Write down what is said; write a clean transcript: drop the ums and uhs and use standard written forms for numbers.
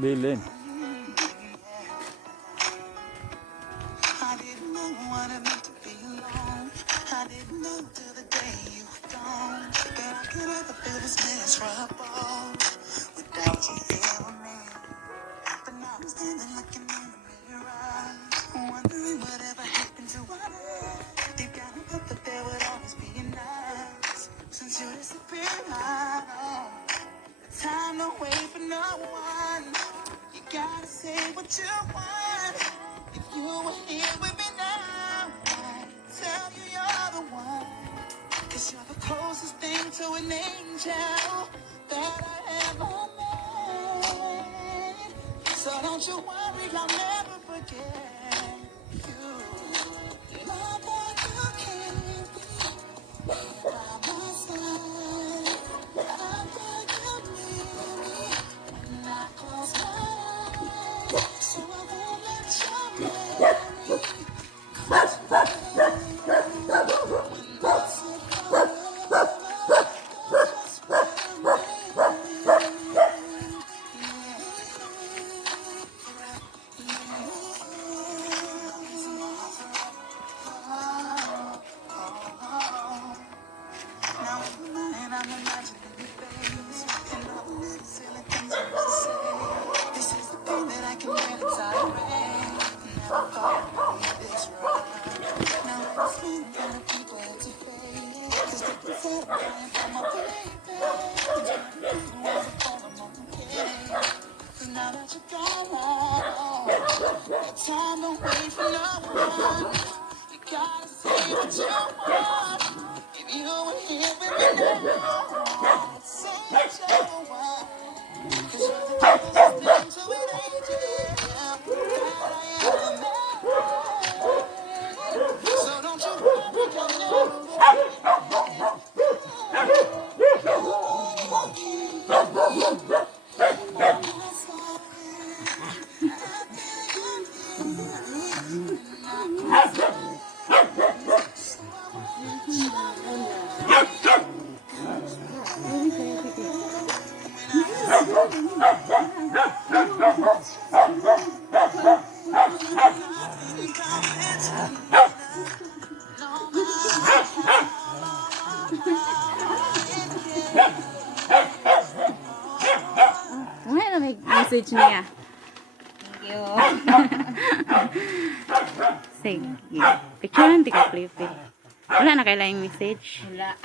Bilin. Time to wait for no one. You gotta say what you want. If you were here with me now, I'd tell you you're the one. Cause you're the closest thing to an angel that I ever met. So don't you worry, I'll never forget you. Love that you can be by my side. I think you need me when I close my eyes. So I won't let you marry me. Cause now that you're gone, time to wait for no one. You gotta say what you want. If you were here with me now, I'd say that you're the one. Cause you're the closest thing to an angel that I ever met. So don't you worry, you'll never Ano may message niya? Thank you. Sige. Picture nanti ka, Flippy. Wala na kailangang message. Wala.